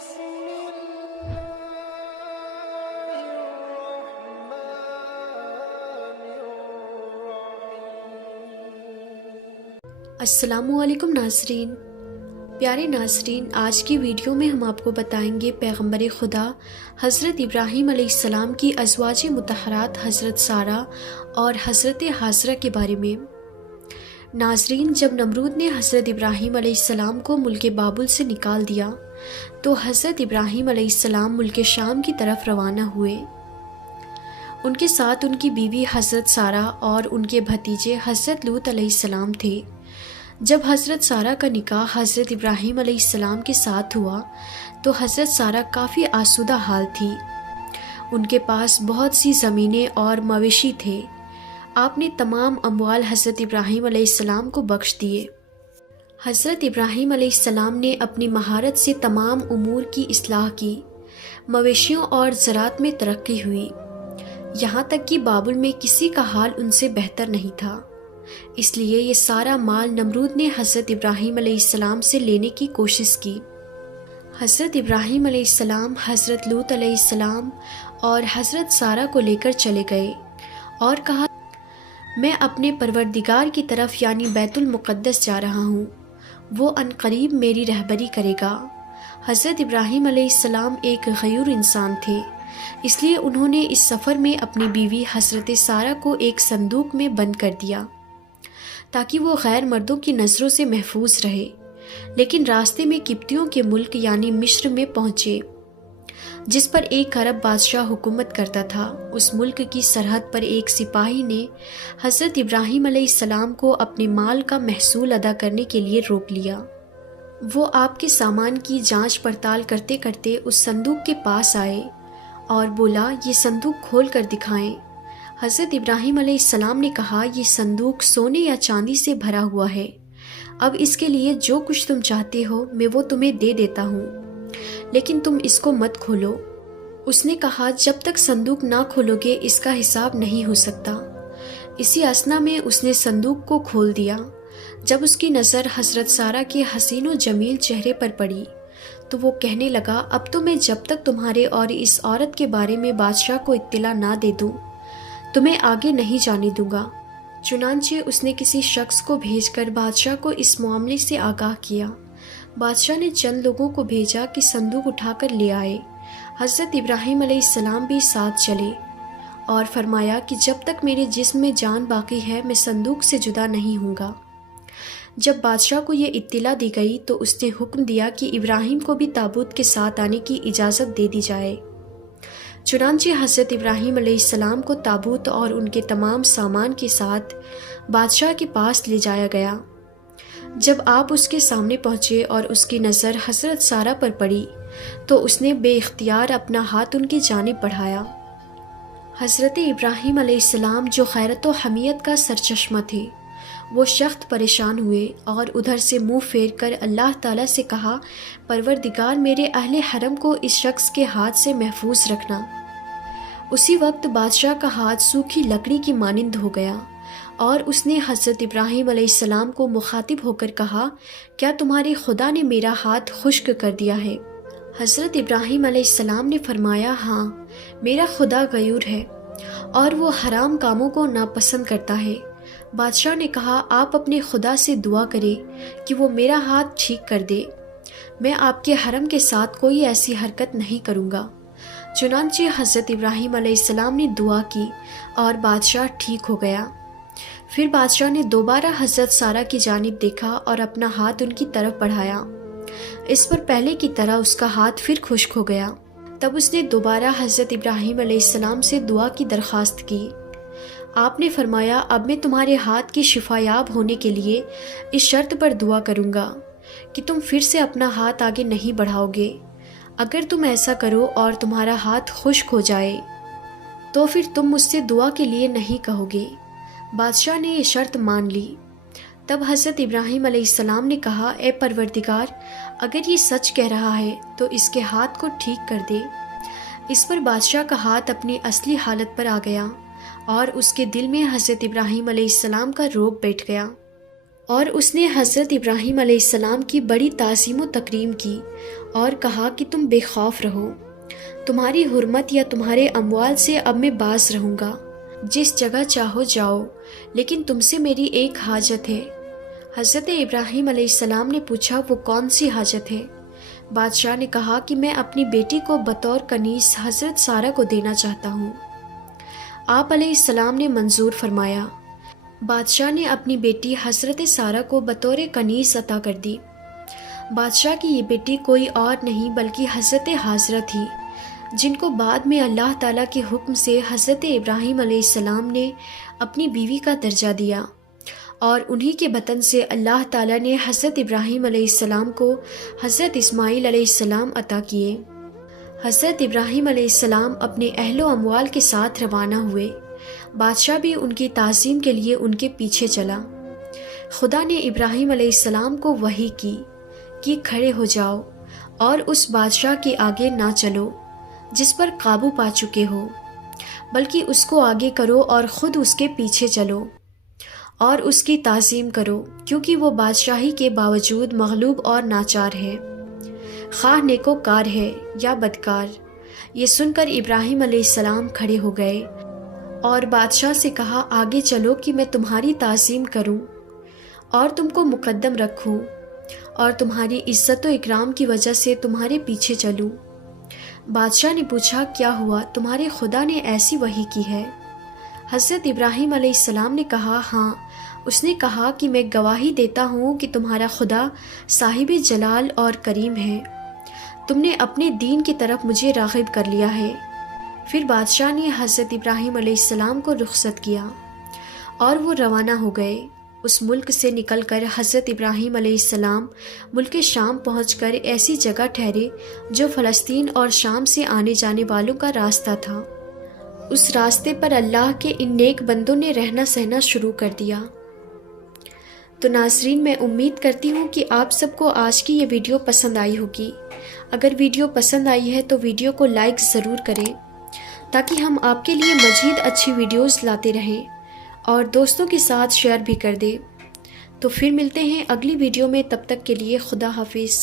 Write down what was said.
بسم الله الرحمن الرحيم۔ السلام علیکم ناظرین۔ پیارے ناظرین، آج کی ویڈیو میں ہم آپ کو بتائیں گے پیغمبر خدا حضرت ابراہیم علیہ السلام کی ازواج مطہرات حضرت سارہ اور حضرت حاجرہ کے بارے میں۔ ناظرین، جب نمرود نے حضرت ابراہیم علیہ السلام کو ملک بابل سے نکال دیا تو حضرت ابراہیم علیہ السلام ملک شام کی طرف روانہ ہوئے۔ ان کے ساتھ ان کی بیوی حضرت سارہ اور ان کے بھتیجے حضرت لوط علیہ السلام تھے۔ جب حضرت سارہ کا نکاح حضرت ابراہیم علیہ السلام کے ساتھ ہوا تو حضرت سارہ کافی آسودہ حال تھی۔ ان کے پاس بہت سی زمینیں اور مویشی تھے۔ آپ نے تمام اموال حضرت ابراہیم علیہ السلام کو بخش دیے۔ حضرت ابراہیم علیہ السلام نے اپنی مہارت سے تمام امور کی اصلاح کی۔ مویشیوں اور زراعت میں ترقی ہوئی، یہاں تک کہ بابل میں کسی کا حال ان سے بہتر نہیں تھا۔ اس لیے یہ سارا مال نمرود نے حضرت ابراہیم علیہ السلام سے لینے کی کوشش کی۔ حضرت ابراہیم علیہ السلام حضرت لوط علیہ السلام اور حضرت سارہ کو لے کر چلے گئے اور کہا، میں اپنے پروردگار کی طرف یعنی بیت المقدس جا رہا ہوں، وہ عنقریب میری رہبری کرے گا۔ حضرت ابراہیم علیہ السلام ایک غیور انسان تھے، اس لیے انہوں نے اس سفر میں اپنی بیوی حضرت سارہ کو ایک صندوق میں بند کر دیا تاکہ وہ غیر مردوں کی نظروں سے محفوظ رہے۔ لیکن راستے میں قبطیوں کے ملک یعنی مصر میں پہنچے، جس پر ایک عرب بادشاہ حکومت کرتا تھا۔ اس ملک کی سرحد پر ایک سپاہی نے حضرت ابراہیم علیہ السلام کو اپنے مال کا محصول ادا کرنے کے لیے روک لیا۔ وہ آپ کے سامان کی جانچ پڑتال کرتے کرتے اس صندوق کے پاس آئے اور بولا، یہ صندوق کھول کر دکھائیں۔ حضرت ابراہیم علیہ السلام نے کہا، یہ صندوق سونے یا چاندی سے بھرا ہوا ہے، اب اس کے لیے جو کچھ تم چاہتے ہو میں وہ تمہیں دے دیتا ہوں، لیکن تم اس کو مت کھولو۔ اس نے کہا، جب تک صندوق نہ کھولو گے اس کا حساب نہیں ہو سکتا۔ اسی اثنا میں اس نے صندوق کو کھول دیا۔ جب اس کی نظر حضرت سارہ کے حسین و جمیل چہرے پر پڑی تو وہ کہنے لگا، اب تو میں جب تک تمہارے اور اس عورت کے بارے میں بادشاہ کو اطلاع نہ دے دوں تمہیں آگے نہیں جانے دوں گا۔ چنانچہ اس نے کسی شخص کو بھیج کر بادشاہ کو اس معاملے سے آگاہ کیا۔ بادشاہ نے چند لوگوں کو بھیجا کہ صندوق اٹھا کر لے آئے۔ حضرت ابراہیم علیہ السلام بھی ساتھ چلے اور فرمایا کہ جب تک میرے جسم میں جان باقی ہے میں صندوق سے جدا نہیں ہوں گا۔ جب بادشاہ کو یہ اطلاع دی گئی تو اس نے حکم دیا کہ ابراہیم کو بھی تابوت کے ساتھ آنے کی اجازت دے دی جائے۔ چنانچہ حضرت ابراہیم علیہ السلام کو تابوت اور ان کے تمام سامان کے ساتھ بادشاہ کے پاس لے جایا گیا۔ جب آپ اس کے سامنے پہنچے اور اس کی نظر حضرت سارہ پر پڑی تو اس نے بے اختیار اپنا ہاتھ ان کی جانب بڑھایا۔ حضرت ابراہیم علیہ السلام جو غیرت و حمیت کا سرچشمہ تھے، وہ سخت پریشان ہوئے اور ادھر سے منہ پھیر کر اللہ تعالیٰ سے کہا، پروردگار میرے اہل حرم کو اس شخص کے ہاتھ سے محفوظ رکھنا۔ اسی وقت بادشاہ کا ہاتھ سوکھی لکڑی کی مانند ہو گیا اور اس نے حضرت ابراہیم علیہ السلام کو مخاطب ہو کر کہا، کیا تمہارے خدا نے میرا ہاتھ خشک کر دیا ہے؟ حضرت ابراہیم علیہ السلام نے فرمایا، ہاں، میرا خدا غیور ہے اور وہ حرام کاموں کو ناپسند کرتا ہے۔ بادشاہ نے کہا، آپ اپنے خدا سے دعا کریں کہ وہ میرا ہاتھ ٹھیک کر دے، میں آپ کے حرم کے ساتھ کوئی ایسی حرکت نہیں کروں گا۔ چنانچہ حضرت ابراہیم علیہ السلام نے دعا کی اور بادشاہ ٹھیک ہو گیا۔ پھر بادشاہ نے دوبارہ حضرت سارہ کی جانب دیکھا اور اپنا ہاتھ ان کی طرف بڑھایا۔ اس پر پہلے کی طرح اس کا ہاتھ پھر خشک ہو گیا۔ تب اس نے دوبارہ حضرت ابراہیم علیہ السلام سے دعا کی درخواست کی۔ آپ نے فرمایا، اب میں تمہارے ہاتھ کی شفا یاب ہونے کے لیے اس شرط پر دعا کروں گا کہ تم پھر سے اپنا ہاتھ آگے نہیں بڑھاؤ گے۔ اگر تم ایسا کرو اور تمہارا ہاتھ خشک ہو جائے تو پھر تم مجھ سے دعا کے لیے نہیں کہو گے۔ بادشاہ نے یہ شرط مان لی۔ تب حضرت ابراہیم علیہ السلام نے کہا، اے پروردگار، اگر یہ سچ کہہ رہا ہے تو اس کے ہاتھ کو ٹھیک کر دے۔ اس پر بادشاہ کا ہاتھ اپنی اصلی حالت پر آ گیا اور اس کے دل میں حضرت ابراہیم علیہ السلام کا روب بیٹھ گیا اور اس نے حضرت ابراہیم علیہ السلام کی بڑی تعظیم و تکریم کی اور کہا کہ تم بے خوف رہو، تمہاری حرمت یا تمہارے اموال سے اب میں باز رہوں گا، جس جگہ چاہو جاؤ، لیکن تم سے میری ایک حاجت ہے۔ حضرت ابراہیم علیہ السلام نے پوچھا وہ کون سی حاجت ہے؟ بادشاہ نے کہا کہ میں اپنی بیٹی کو بطور کنیز حضرت سارہ کو دینا چاہتا ہوں۔ آپ علیہ السلام نے منظور فرمایا۔ بادشاہ نے اپنی بیٹی حضرت سارہ کو بطور کنیز عطا کر دی۔ بادشاہ کی یہ بیٹی کوئی اور نہیں بلکہ حضرت حاجرہ تھی، جن کو بعد میں اللہ تعالیٰ کے حکم سے حضرت ابراہیم علیہ السلام نے اپنی بیوی کا درجہ دیا، اور انہی کے بطن سے اللہ تعالیٰ نے حضرت ابراہیم علیہ السلام کو حضرت اسماعیل علیہ السلام عطا کیے۔ حضرت ابراہیم علیہ السلام اپنے اہل و اموال کے ساتھ روانہ ہوئے۔ بادشاہ بھی ان کی تعظیم کے لیے ان کے پیچھے چلا۔ خدا نے ابراہیم علیہ السلام کو وحی کی کہ کھڑے ہو جاؤ اور اس بادشاہ کے آگے نہ چلو جس پر قابو پا چکے ہو، بلکہ اس کو آگے کرو اور خود اس کے پیچھے چلو اور اس کی تعظیم کرو، کیونکہ وہ بادشاہی کے باوجود مغلوب اور ناچار ہے، خواہ نیکوکار ہے یا بدکار۔ یہ سن کر ابراہیم علیہ السلام کھڑے ہو گئے اور بادشاہ سے کہا آگے چلو کہ میں تمہاری تعظیم کروں اور تم کو مقدم رکھوں اور تمہاری عزت و اکرام کی وجہ سے تمہارے پیچھے چلوں۔ بادشاہ نے پوچھا کیا ہوا، تمہارے خدا نے ایسی وحی کی ہے؟ حضرت ابراہیم علیہ السلام نے کہا ہاں۔ اس نے کہا کہ میں گواہی دیتا ہوں کہ تمہارا خدا صاحب جلال اور کریم ہے، تم نے اپنے دین کی طرف مجھے راغب کر لیا ہے۔ پھر بادشاہ نے حضرت ابراہیم علیہ السلام کو رخصت کیا اور وہ روانہ ہو گئے۔ اس ملک سے نکل کر حضرت ابراہیم علیہ السلام ملک شام پہنچ کر ایسی جگہ ٹھہرے جو فلسطین اور شام سے آنے جانے والوں کا راستہ تھا۔ اس راستے پر اللہ کے ان نیک بندوں نے رہنا سہنا شروع کر دیا۔ تو ناظرین، میں امید کرتی ہوں کہ آپ سب کو آج کی یہ ویڈیو پسند آئی ہوگی۔ اگر ویڈیو پسند آئی ہے تو ویڈیو کو لائک ضرور کریں تاکہ ہم آپ کے لیے مزید اچھی ویڈیوز لاتے رہیں، اور دوستوں کے ساتھ شیئر بھی کر دیں۔ تو پھر ملتے ہیں اگلی ویڈیو میں، تب تک کے لیے خدا حافظ۔